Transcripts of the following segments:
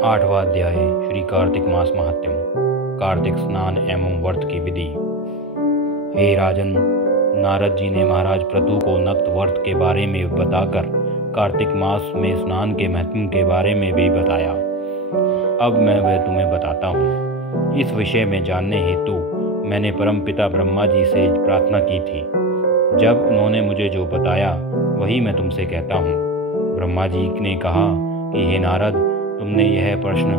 8वां अध्याय श्री कार्तिक मास महात्म्यम। कार्तिक स्नान एवं व्रत की विधि। हे राजन, नारद जी ने महाराज पृथु को नक्त व्रत के बारे में बताकर कार्तिक मास में स्नान के महत्व के बारे में भी बताया। अब मैं वह तुम्हें बताता हूँ। इस विषय में जानने हेतु मैंने परम पिता ब्रह्मा जी से प्रार्थना की थी। जब उन्होंने मुझे जो बताया वही मैं तुमसे कहता हूँ। ब्रह्मा जी ने कहा कि हे नारद, तुमने यह प्रश्न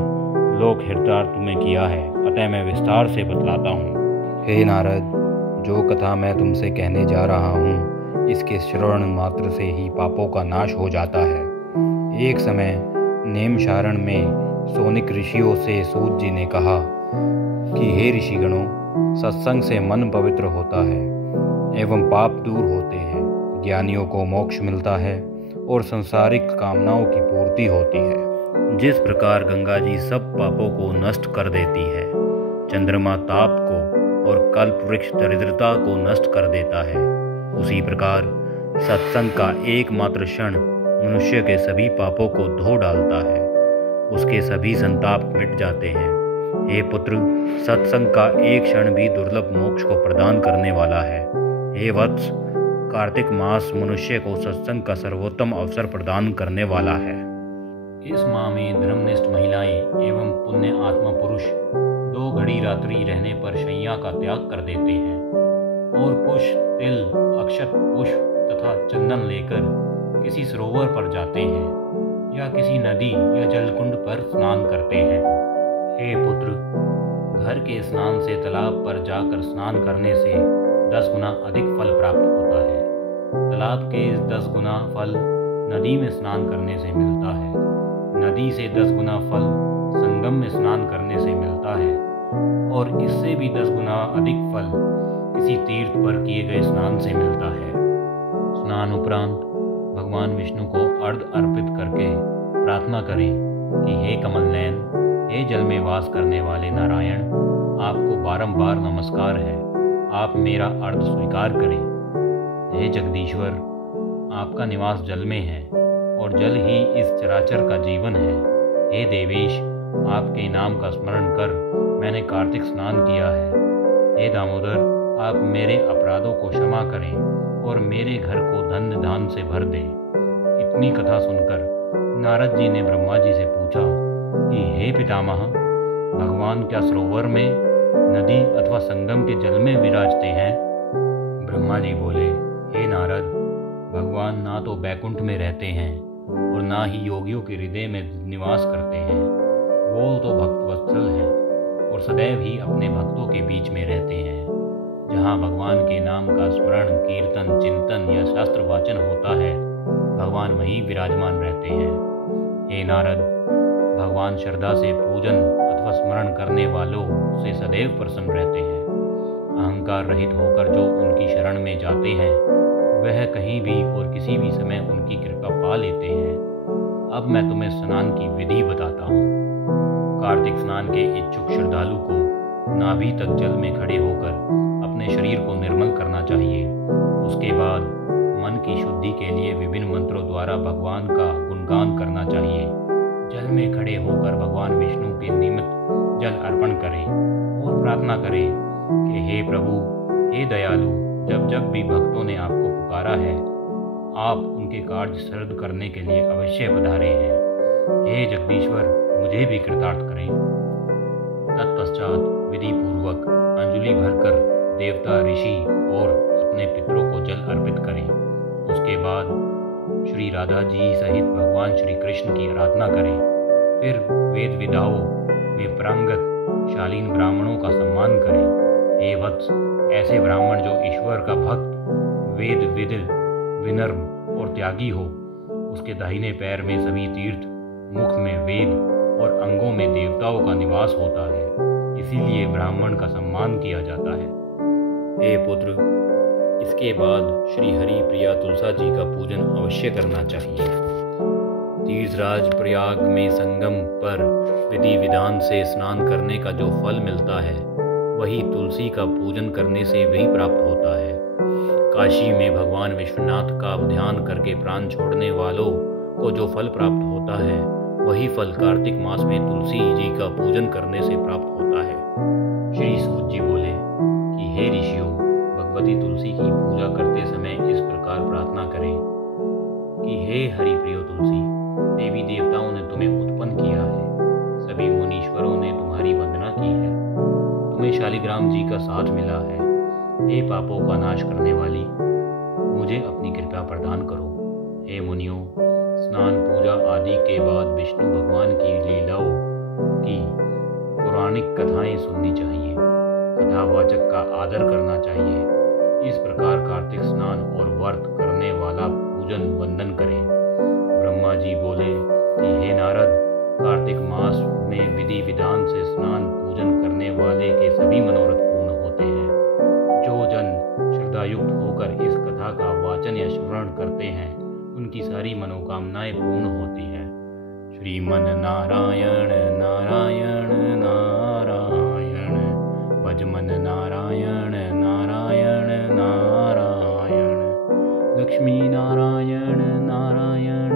लोक हितार्थ में किया है, अतः मैं विस्तार से बतलाता हूँ। हे नारद, जो कथा मैं तुमसे कहने जा रहा हूँ, इसके श्रवण मात्र से ही पापों का नाश हो जाता है। एक समय नेमशारण में सोनिक ऋषियों से सूत जी ने कहा कि हे ऋषिगणों, सत्संग से मन पवित्र होता है एवं पाप दूर होते हैं, ज्ञानियों को मोक्ष मिलता है और संसारिक कामनाओं की पूर्ति होती है। जिस प्रकार गंगा जी सब पापों को नष्ट कर देती है, चंद्रमा ताप को और कल्प वृक्ष दरिद्रता को नष्ट कर देता है, उसी प्रकार सत्संग का एकमात्र क्षण मनुष्य के सभी पापों को धो डालता है। उसके सभी संताप मिट जाते हैं। हे पुत्र, सत्संग का एक क्षण भी दुर्लभ मोक्ष को प्रदान करने वाला है। हे वत्स, कार्तिक मास मनुष्य को सत्संग का सर्वोत्तम अवसर प्रदान करने वाला है। इस माह में धर्मनिष्ठ महिलाएं एवं पुण्य आत्मा पुरुष 2 घड़ी रात्रि रहने पर शैया का त्याग कर देते हैं और कुश, तिल, अक्षत, पुष्प तथा चंदन लेकर किसी सरोवर पर जाते हैं या किसी नदी या जलकुंड पर स्नान करते हैं। हे पुत्र, घर के स्नान से तालाब पर जाकर स्नान करने से 10 गुना अधिक फल प्राप्त होता है। तालाब के 10 गुना फल नदी में स्नान करने से मिलता है। नदी से 10 गुना फल संगम में स्नान करने से मिलता है और इससे भी 10 गुना अधिक फल किसी तीर्थ पर किए गए स्नान से मिलता है। स्नान उपरांत भगवान विष्णु को अर्घ्य अर्पित करके प्रार्थना करें कि हे कमल नयन, हे जल में वास करने वाले नारायण, आपको बारंबार नमस्कार है, आप मेरा अर्घ्य स्वीकार करें। हे जगदीश्वर, आपका निवास जल में है और जल ही इस चराचर का जीवन है। हे देवेश, आपके नाम का स्मरण कर मैंने कार्तिक स्नान किया है। हे दामोदर, आप मेरे अपराधों को क्षमा करें और मेरे घर को धन धान से भर दें। इतनी कथा सुनकर नारद जी ने ब्रह्मा जी से पूछा कि हे पितामह, भगवान क्या सरोवर में, नदी अथवा संगम के जल में विराजते हैं? ब्रह्मा जी बोले, हे नारद, भगवान ना तो बैकुंठ में रहते हैं और ना ही योगियों के हृदय में निवास करते हैं। वो तो भक्तवत्सल हैं और सदैव ही अपने भक्तों के बीच में रहते हैं। जहाँ भगवान के नाम का स्मरण, कीर्तन, चिंतन या शास्त्र वाचन होता है, भगवान वहीं विराजमान रहते हैं। हे नारद, भगवान श्रद्धा से पूजन अथवा स्मरण करने वालों से सदैव प्रसन्न रहते हैं। अहंकार रहित होकर जो उनकी शरण में जाते हैं, वह कहीं भी और किसी भी समय उनकी कृपा पा लेते हैं। अब मैं तुम्हें स्नान की विधि बताता हूँ। कार्तिक स्नान के इच्छुक श्रद्धालु को नाभि तक जल में खड़े होकर अपने शरीर को निर्मल करना चाहिए। उसके बाद मन की शुद्धि के लिए विभिन्न मंत्रों द्वारा भगवान का गुणगान करना चाहिए। जल में खड़े होकर भगवान विष्णु के निमित्त जल अर्पण करें और प्रार्थना करें कि हे प्रभु, हे दयालु, जब जब भी भक्तों ने आपको पुकारा है, आप उनके कार्य सिद्ध करने के लिए अवश्य पधारे हैं। हे जगदीश्वर, मुझे भी कृतार्थ करें। तत्पश्चात विधि पूर्वक अंजलि भरकर देवता, ऋषि और अपने पितरों को जल अर्पित करें। उसके बाद श्री राधा जी सहित भगवान श्री कृष्ण की आराधना करें। फिर वेद विदाओं में प्रांगत शालीन ब्राह्मणों का सम्मान करें। हे वत्स, ऐसे ब्राह्मण जो ईश्वर का भक्त, वेद विद, विनम्र और त्यागी हो, उसके दाहिने पैर में सभी तीर्थ, मुख में वेद और अंगों में देवताओं का निवास होता है, इसीलिए ब्राह्मण का सम्मान किया जाता है। हे पुत्र, इसके बाद श्री हरि प्रिया तुलसा जी का पूजन अवश्य करना चाहिए। तीर्थराज प्रयाग में संगम पर विधि विधान से स्नान करने का जो फल मिलता है, वही तुलसी का पूजन करने से भी प्राप्त होता है। काशी में भगवान विश्वनाथ का ध्यान करके प्राण छोड़ने वालों को जो फल प्राप्त होता है, वही फल कार्तिक मास में तुलसी जी का पूजन करने से प्राप्त होता है। श्री सूत जी बोले कि हे ऋषियों, भगवती तुलसी की पूजा करते समय इस प्रकार प्रार्थना करें कि हे हरि प्रियो तुलसी, देवी देवताओं ने तुम्हें उत्पन्न किया है, सभी मुनीश्वरों ने तुम्हारी वंदना की है, तुम्हें शालिग्राम जी का साथ मिला है। हे पापों का नाश करने वाली, मुझे अपनी कृपा प्रदान करो। हे मुनियों, स्नान पूजा आदि के बाद विष्णु भगवान की लीलाओं की पौराणिक कथाएं सुननी चाहिए, कथावाचक का आदर करना चाहिए। इस प्रकार कार्तिक स्नान और व्रत करने वाला पूजन वंदन करे। ब्रह्मा जी बोले कि हे नारद, कार्तिक मास में विधि विधान से स्नान पूजन करने वाले के सभी मनोरथ पूर्ण होते हैं। जो जन श्रद्धायुक्त होकर इस कथा का वाचन या श्रवण करते हैं, उनकी सारी मनोकामनाएं पूर्ण होती हैं। श्रीमन नारायण नारायण नारायण, भजमन नारायण नारायण नारायण, लक्ष्मी नारायण नारायण